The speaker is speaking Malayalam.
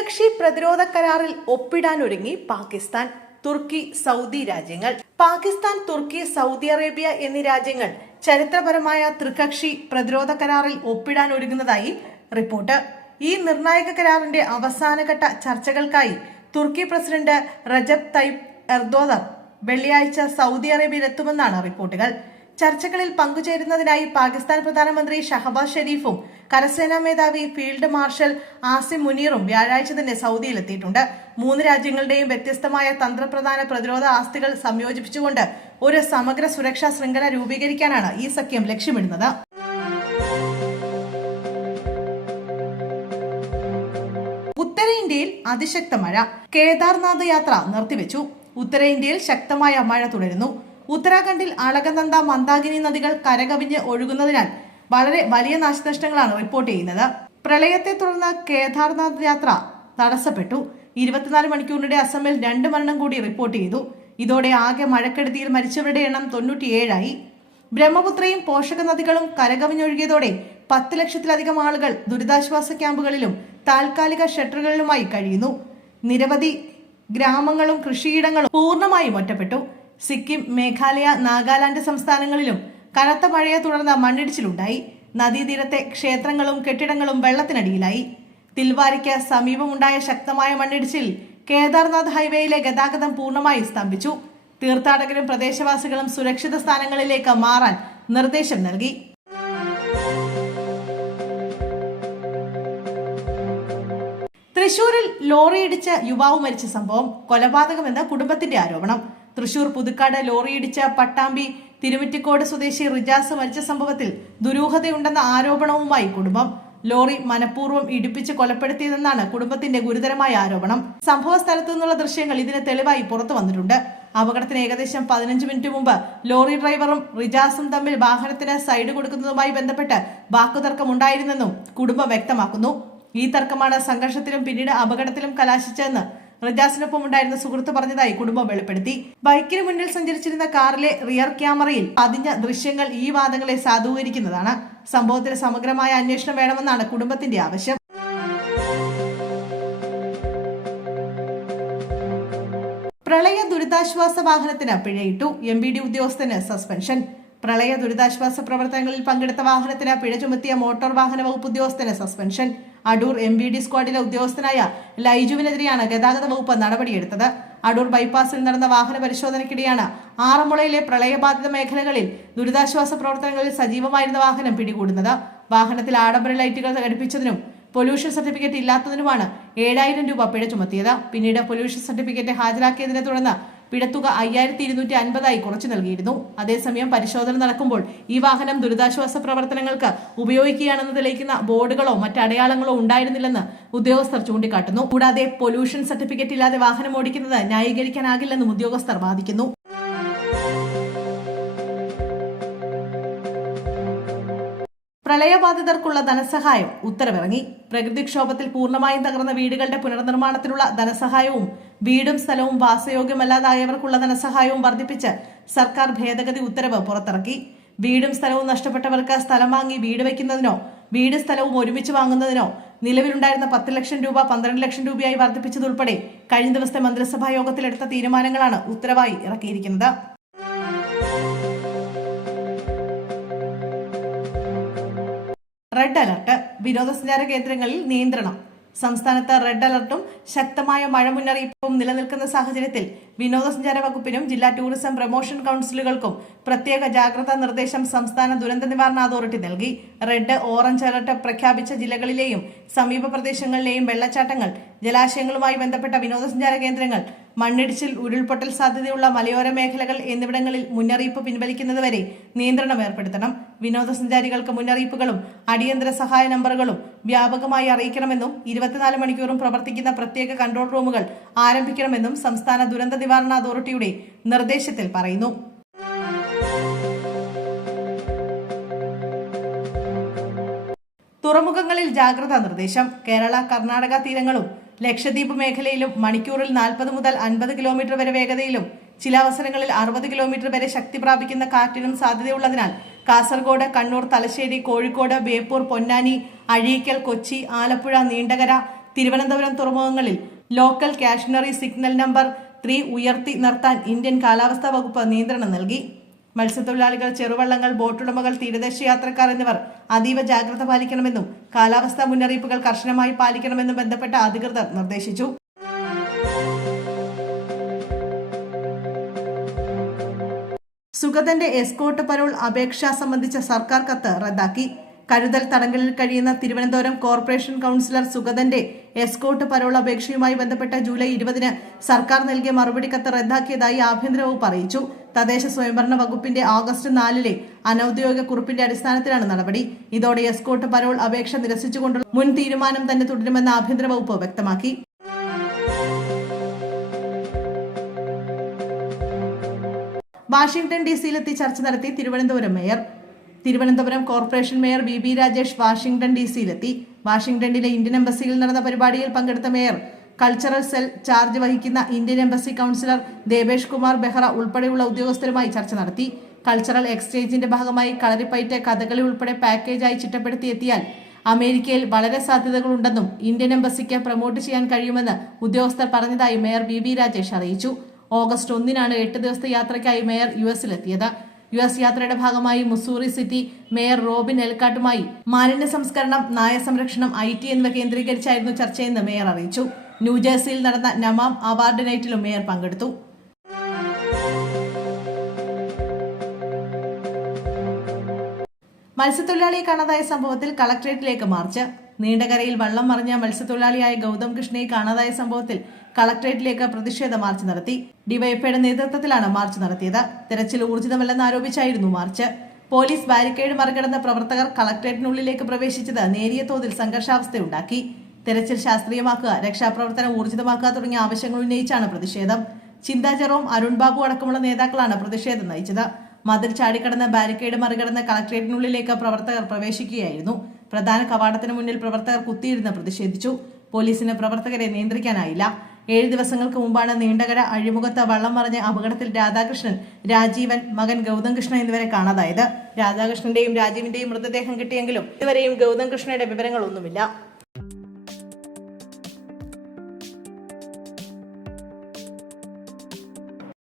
ത്രികക്ഷി പ്രതിരോധ കരാറിൽ ഒപ്പിടാനൊരുങ്ങി പാകിസ്ഥാൻ, തുർക്കി, സൗദി രാജ്യങ്ങൾ. പാകിസ്ഥാൻ, തുർക്കി, സൗദി അറേബ്യ എന്നീ രാജ്യങ്ങൾ ചരിത്രപരമായ ത്രികക്ഷി പ്രതിരോധ കരാറിൽ ഒപ്പിടാനൊരുങ്ങുന്നതായി റിപ്പോർട്ട്. ഈ നിർണായക കരാറിന്റെ അവസാനഘട്ട ചർച്ചകൾക്കായി തുർക്കി പ്രസിഡന്റ് റജബ് തയ്യിപ് എർദോഗൻ വെള്ളിയാഴ്ച സൗദി അറേബ്യയിലെത്തുമെന്നാണ് റിപ്പോർട്ടുകൾ. ചർച്ചകളിൽ പങ്കുചേരുന്നതിനായി പാകിസ്ഥാൻ പ്രധാനമന്ത്രി ഷഹബാസ് ഷെരീഫും കരസേനാ മേധാവി ഫീൽഡ് മാർഷൽ ആസിം മുനീറും വ്യാഴാഴ്ച തന്നെ സൗദിയിലെത്തിയിട്ടുണ്ട്. മൂന്ന് രാജ്യങ്ങളുടെയും വ്യത്യസ്തമായ തന്ത്രപ്രധാന പ്രതിരോധ ആസ്തികൾ സംയോജിപ്പിച്ചുകൊണ്ട് ഒരു സമഗ്ര സുരക്ഷാ ശൃംഖല രൂപീകരിക്കാനാണ് ഈ സഖ്യം ലക്ഷ്യമിടുന്നത്. ഉത്തരേന്ത്യയിൽ അതിശക്ത മഴ. കേദാർനാഥ് യാത്ര നിർത്തിവെച്ചു. ഉത്തരേന്ത്യയിൽ ശക്തമായ മഴ തുടരുന്നു. ഉത്തരാഖണ്ഡിൽ അളകനന്ദ, മന്ദാകിനി നദികൾ കരകവിഞ്ഞ് ഒഴുകുന്നതിനാൽ വളരെ വലിയ നാശനഷ്ടങ്ങളാണ് റിപ്പോർട്ട് ചെയ്യുന്നത്. പ്രളയത്തെ തുടർന്ന് കേദാർനാഥ് യാത്ര തടസ്സപ്പെട്ടു. 24 മണിക്കൂറിനിടെ അസമിൽ 2 മരണം കൂടി റിപ്പോർട്ട് ചെയ്തു. ഇതോടെ ആകെ മഴക്കെടുതിയിൽ മരിച്ചവരുടെ എണ്ണം 97ആയി. ബ്രഹ്മപുത്രയും പോഷക നദികളും കരകവിഞ്ഞൊഴുകിയതോടെ 10 ലക്ഷത്തിലധികം ആളുകൾ ദുരിതാശ്വാസ ക്യാമ്പുകളിലും താൽക്കാലിക ഷെൽട്ടറുകളിലുമായി കഴിയുന്നു. നിരവധി ഗ്രാമങ്ങളും കൃഷിയിടങ്ങളും പൂർണ്ണമായും ഒറ്റപ്പെട്ടു. സിക്കിം, മേഘാലയ, നാഗാലാൻഡ് സംസ്ഥാനങ്ങളിലും കനത്ത മഴയെ തുടർന്ന് മണ്ണിടിച്ചിലുണ്ടായി. നദീതീരത്തെ ക്ഷേത്രങ്ങളും കെട്ടിടങ്ങളും വെള്ളത്തിനടിയിലായി. തിൽവാരിക്ക് സമീപമുണ്ടായ ശക്തമായ മണ്ണിടിച്ചിൽ കേദാർനാഥ് ഹൈവേയിലെ ഗതാഗതം പൂർണ്ണമായി സ്തംഭിച്ചു. തീർത്ഥാടകരും പ്രദേശവാസികളും സുരക്ഷിത സ്ഥാനങ്ങളിലേക്ക് മാറാൻ നിർദ്ദേശം നൽകി. തൃശൂരിൽ ലോറിയിടിച്ച് യുവാവ് മരിച്ച സംഭവം കൊലപാതകമെന്ന് കുടുംബത്തിന്റെ ആരോപണം. തൃശൂർ പുതുക്കാട് ലോറിയിടിച്ച് പട്ടാമ്പി തിരുമിറ്റിക്കോട് സ്വദേശി റിജാസ് മരിച്ച സംഭവത്തിൽ ദുരൂഹതയുണ്ടെന്ന ആരോപണവുമായി കുടുംബം. ലോറി മനഃപൂർവ്വം ഇടിപ്പിച്ച് കൊലപ്പെടുത്തിയതെന്നാണ് കുടുംബത്തിന്റെ ഗുരുതരമായ ആരോപണം. സംഭവ സ്ഥലത്തു നിന്നുള്ള ദൃശ്യങ്ങൾ ഇതിന് തെളിവായി പുറത്തു വന്നിട്ടുണ്ട്. അപകടത്തിന് ഏകദേശം 15 മിനിറ്റ് മുമ്പ് ലോറി ഡ്രൈവറും റിജാസും തമ്മിൽ വാഹനത്തിന് സൈഡ് കൊടുക്കുന്നതുമായി ബന്ധപ്പെട്ട് വാക്കുതർക്കമുണ്ടായിരുന്നെന്നും കുടുംബം വ്യക്തമാക്കുന്നു. ഈ തർക്കമാണ് സംഘർഷത്തിലും പിന്നീട് അപകടത്തിലും കലാശിച്ചതെന്ന് റിജാസിനൊപ്പം ഉണ്ടായിരുന്ന സുഹൃത്ത് പറഞ്ഞതായി കുടുംബം വെളിപ്പെടുത്തി. ബൈക്കിന് മുന്നിൽ സഞ്ചരിച്ചിരുന്ന കാറിലെ റിയർ ക്യാമറയിൽ പതിഞ്ഞ ദൃശ്യങ്ങൾ ഈ വാദങ്ങളെ സാധൂകരിക്കുന്നതാണ്. സംഭവത്തിന് സമഗ്രമായ അന്വേഷണം വേണമെന്നാണ് കുടുംബത്തിന്റെ ആവശ്യം. പ്രളയ ദുരിതാശ്വാസ വാഹനത്തിന് പിഴയിട്ടു. MVD ഉദ്യോഗസ്ഥന് സസ്പെൻഷൻ. പ്രളയ ദുരിതാശ്വാസ പ്രവർത്തനങ്ങളിൽ പങ്കെടുത്ത വാഹനത്തിന് പിഴ ചുമത്തിയ മോട്ടോർ വാഹന വകുപ്പ് ഉദ്യോഗസ്ഥന് സസ്പെൻഷൻ. അടൂർ MVD സ്ക്വാഡിലെ ഉദ്യോഗസ്ഥനായ ലൈജുവിനെതിരെയാണ് ഗതാഗത വകുപ്പ് നടപടിയെടുത്തത്. അടൂർ ബൈപ്പാസിൽ നടന്ന വാഹന പരിശോധനയ്ക്കിടെയാണ് ആറന്മുളയിലെ പ്രളയബാധിത മേഖലകളിൽ ദുരിതാശ്വാസ പ്രവർത്തനങ്ങളിൽ സജീവമായിരുന്ന വാഹനം പിടികൂടുന്നത്. വാഹനത്തിൽ ആഡംബര ലൈറ്റുകൾ ഘടിപ്പിച്ചതിനും പൊല്യൂഷൻ സർട്ടിഫിക്കറ്റ് ഇല്ലാത്തതിനുമാണ് 7000 രൂപ പിഴ ചുമത്തിയത്. പിന്നീട് പൊല്യൂഷൻ സർട്ടിഫിക്കറ്റ് ഹാജരാക്കിയതിനെ തുടർന്ന് പിഴത്തുക 5250 കുറച്ചു നൽകിയിരുന്നു. അതേസമയം പരിശോധന നടക്കുമ്പോൾ ഈ വാഹനം ദുരിതാശ്വാസ പ്രവർത്തനങ്ങൾക്ക് ഉപയോഗിക്കുകയാണെന്ന് തെളിയിക്കുന്ന ബോർഡുകളോ മറ്റ് അടയാളങ്ങളോ ഉണ്ടായിരുന്നില്ലെന്ന് ഉദ്യോഗസ്ഥർ ചൂണ്ടിക്കാട്ടുന്നു. കൂടാതെ പൊല്യൂഷൻ സർട്ടിഫിക്കറ്റ് ഇല്ലാതെ വാഹനം ഓടിക്കുന്നത് ന്യായീകരിക്കാനാകില്ലെന്നും ഉദ്യോഗസ്ഥർ വാദിക്കുന്നു. പ്രളയബാധിതർക്കുള്ള ധനസഹായം ഉത്തരവിറങ്ങി. പ്രകൃതിക്ഷോഭത്തിൽ പൂർണ്ണമായും തകർന്ന വീടുകളുടെ പുനർനിർമ്മാണത്തിനുള്ള ധനസഹായവും വീടും സ്ഥലവും വാസയോഗ്യമല്ലാതായവർക്കുള്ള ധനസഹായവും വർദ്ധിപ്പിച്ച് സർക്കാർ ഭേദഗതി ഉത്തരവ് പുറത്തിറക്കി. വീടും സ്ഥലവും നഷ്ടപ്പെട്ടവർക്ക് സ്ഥലം വാങ്ങി വീട് വയ്ക്കുന്നതിനോ വീട് സ്ഥലവും ഒരുമിച്ച് വാങ്ങുന്നതിനോ നിലവിലുണ്ടായിരുന്ന 10 ലക്ഷം രൂപ 12 ലക്ഷം രൂപയായി വർദ്ധിപ്പിച്ചതുൾപ്പെടെ കഴിഞ്ഞ ദിവസത്തെ മന്ത്രിസഭാ യോഗത്തിലെടുത്ത തീരുമാനങ്ങളാണ് ഉത്തരവായി ഇറക്കിയിരിക്കുന്നത്. Red alert. വിനോദസഞ്ചാര കേന്ദ്രങ്ങളിൽ നിയന്ത്രണം. സംസ്ഥാനത്ത് റെഡ് അലർട്ടും ശക്തമായ മഴ മുന്നറിയിപ്പും നിലനിൽക്കുന്ന സാഹചര്യത്തിൽ വിനോദസഞ്ചാര വകുപ്പിനും ജില്ലാ ടൂറിസം പ്രൊമോഷൻ കൌൺസിലുകൾക്കും പ്രത്യേക ജാഗ്രതാ നിർദ്ദേശം സംസ്ഥാന ദുരന്ത നിവാരണ അതോറിറ്റി നൽകി. റെഡ്, ഓറഞ്ച് അലർട്ട് പ്രഖ്യാപിച്ച ജില്ലകളിലെയും സമീപ പ്രദേശങ്ങളിലെയും വെള്ളച്ചാട്ടങ്ങൾ, ജലാശയങ്ങളുമായി ബന്ധപ്പെട്ട വിനോദസഞ്ചാര കേന്ദ്രങ്ങൾ, മണ്ണിടിച്ചിൽ, ഉരുൾപൊട്ടൽ സാധ്യതയുള്ള മലയോര മേഖലകൾ എന്നിവിടങ്ങളിൽ മുന്നറിയിപ്പ് പിൻവലിക്കുന്നതുവരെ നിയന്ത്രണം ഏർപ്പെടുത്തണം. വിനോദസഞ്ചാരികൾക്ക് മുന്നറിയിപ്പുകളും അടിയന്തര സഹായ നമ്പറുകളും വ്യാപകമായി അറിയിക്കണമെന്നും 24 മണിക്കൂറും പ്രവർത്തിക്കുന്ന പ്രത്യേക കൺട്രോൾ റൂമുകൾ ആരംഭിക്കണമെന്നും സംസ്ഥാന ദുരന്ത നിവാരണ അതോറിറ്റിയുടെ നിർദ്ദേശത്തിൽ പറയുന്നു. തുറമുഖങ്ങളിൽ ജാഗ്രതാ നിർദ്ദേശം. കേരള, കർണാടക തീരങ്ങളും ലക്ഷദ്വീപ് മേഖലയിലും മണിക്കൂറിൽ 40 മുതൽ 50 കിലോമീറ്റർ വരെ വേഗതയിലും ചില അവസരങ്ങളിൽ 60 കിലോമീറ്റർ വരെ ശക്തി പ്രാപിക്കുന്ന കാറ്റിനും സാധ്യതയുള്ളതിനാൽ കാസർഗോഡ്, കണ്ണൂർ, തലശ്ശേരി, കോഴിക്കോട്, ബേപ്പൂർ, പൊന്നാനി, അഴീക്കൽ, കൊച്ചി, ആലപ്പുഴ, നീണ്ടകര, തിരുവനന്തപുരം തുറമുഖങ്ങളിൽ ലോക്കൽ കാഷനറി സിഗ്നൽ നമ്പർ 3 ഉയർത്തി നിർത്താൻ ഇന്ത്യൻ കാലാവസ്ഥാ വകുപ്പ് നിയന്ത്രണം നൽകി. മത്സ്യത്തൊഴിലാളികൾ, ചെറുവള്ളങ്ങൾ, ബോട്ടുടമകൾ, തീരദേശ യാത്രക്കാർ എന്നിവർ അതീവ ജാഗ്രത പാലിക്കണമെന്നും കാലാവസ്ഥാ മുന്നറിയിപ്പുകൾ കർശനമായി പാലിക്കണമെന്നും ബന്ധപ്പെട്ട അധികൃതർ നിർദ്ദേശിച്ചു. സുഗതന്റെ എസ്കോർട്ട് പരോൾ അപേക്ഷ സംബന്ധിച്ച സർക്കാർ കത്ത് റദ്ദാക്കി. കരുതൽ തടങ്കലിൽ കഴിയുന്ന തിരുവനന്തപുരം കോർപ്പറേഷൻ കൗൺസിലർ സുഗതന്റെ എസ്കോർട്ട് പരോൾ അപേക്ഷയുമായി ബന്ധപ്പെട്ട ജൂലൈ 20-ന് സർക്കാർ നൽകിയ മറുപടി കത്ത് റദ്ദാക്കിയതായി ആഭ്യന്തര വകുപ്പ് അറിയിച്ചു. തദ്ദേശ സ്വയംഭരണ വകുപ്പിന്റെ ഓഗസ്റ്റ് 4-ലെ അനൌദ്യോഗിക കുറിപ്പിന്റെ അടിസ്ഥാനത്തിലാണ് നടപടി. ഇതോടെ എസ്കോർട്ട് പരോൾ അപേക്ഷ നിരസിച്ചുകൊണ്ടുള്ള മുൻ തീരുമാനം തന്നെ തുടരുമെന്ന് ആഭ്യന്തര വകുപ്പ് വ്യക്തമാക്കി. വാഷിംഗ്ടൺ ഡിസിയിലെത്തി ചർച്ച നടത്തി Thiruvananthapuram mayor. Thiruvananthapuram corporation mayor VB Rajesh Washington ഡിസിയിലെത്തി. വാഷിംഗ്ടണിലെ ഇന്ത്യൻ എംബസിയിൽ നടന്ന പരിപാടിയിൽ പങ്കെടുത്ത മേയർ കൾച്ചറൽ സെൽ ചാർജ് വഹിക്കുന്ന Indian embassy councillor Devesh Kumar Behera ഉൾപ്പെടെയുള്ള ഉദ്യോഗസ്ഥരുമായി ചർച്ച നടത്തി. കൾച്ചറൽ എക്സ്ചേഞ്ചിന്റെ ഭാഗമായി കളരിപ്പയറ്റ്, കഥകളി ഉൾപ്പെടെ പാക്കേജായി ചിട്ടപ്പെടുത്തിയെത്തിയാൽ അമേരിക്കയിൽ വളരെ സാധ്യതകളുണ്ടെന്നും ഇന്ത്യൻ എംബസിക്ക് പ്രൊമോട്ട് ചെയ്യാൻ കഴിയുമെന്ന് ഉദ്യോഗസ്ഥർ പറഞ്ഞതായി മേയർ VB രാജേഷ് അറിയിച്ചു. ഓഗസ്റ്റ് 1-നാണ് 8 ദിവസത്തെ യാത്രയ്ക്കായി മേയർ US-ലെത്തിയത്. US യാത്രയുടെ ഭാഗമായി മുസൂറി സിറ്റി മേയർ റോബിൻ എൽക്കാട്ടുമായി മാലിന്യ സംസ്കരണം, നായ സംരക്ഷണം, IT എന്നിവ കേന്ദ്രീകരിച്ചായിരുന്നു ചർച്ചയെന്ന് മേയർ അറിയിച്ചു. ന്യൂജേഴ്സിയിൽ നടന്ന നമാം അവാർഡ് നൈറ്റിലും മേയർ പങ്കെടുത്തു. മത്സ്യത്തൊഴിലാളിയെ കാണാതായ സംഭവത്തിൽ കളക്ടറേറ്റിലേക്ക് മാർച്ച്. നീണ്ടകരയിൽ വള്ളം മറിഞ്ഞ മത്സ്യത്തൊഴിലാളിയായ ഗൗതം കൃഷ്ണയെ കാണാതായ സംഭവത്തിൽ കളക്ടറേറ്റിലേക്ക് പ്രതിഷേധ മാർച്ച് നടത്തി. ഡിവൈഎഫ്ഐയുടെ നേതൃത്വത്തിലാണ് മാർച്ച് നടത്തിയത്. തെരച്ചിൽ ഊർജിതമല്ലെന്ന് ആരോപിച്ചായിരുന്നു മാർച്ച്. പോലീസ് ബാരിക്കേഡ് മറികടന്ന പ്രവർത്തകർ കളക്ടറേറ്റിനുള്ളിലേക്ക് പ്രവേശിച്ചത് നേരിയ തോതിൽ സംഘർഷാവസ്ഥയുണ്ടാക്കി. തെരച്ചിൽ ശാസ്ത്രീയമാക്കുക, രക്ഷാപ്രവർത്തനം ഊർജിതമാക്കുക തുടങ്ങിയ ആവശ്യങ്ങൾ ഉന്നയിച്ചാണ് പ്രതിഷേധം. ചിന്താ ജെറോം, അരുൺ ബാബു അടക്കമുള്ള നേതാക്കളാണ് പ്രതിഷേധം നയിച്ചത്. മതിൽ ചാടിക്കടന്ന് ബാരിക്കേഡ് മറികടന്ന് കളക്ടറേറ്റിനുള്ളിലേക്ക് പ്രവർത്തകർ പ്രവേശിക്കുകയായിരുന്നു. പ്രധാന കവാടത്തിന് മുന്നിൽ പ്രവർത്തകർ കുത്തിയിരുന്ന് പ്രതിഷേധിച്ചു. പോലീസിന് പ്രവർത്തകരെ നിയന്ത്രിക്കാനായില്ല. 7 ദിവസങ്ങൾക്ക് മുമ്പാണ് നീണ്ടകര അഴിമുഖത്ത് വള്ളം മറിഞ്ഞ അപകടത്തിൽ രാധാകൃഷ്ണൻ, രാജീവൻ, മകൻ ഗൗതം കൃഷ്ണ എന്നിവരെ കാണാതായത്. രാധാകൃഷ്ണന്റെയും രാജീവിന്റെയും മൃതദേഹം കിട്ടിയെങ്കിലും ഇതുവരെയും ഗൗതം കൃഷ്ണയുടെ വിവരങ്ങളൊന്നുമില്ല.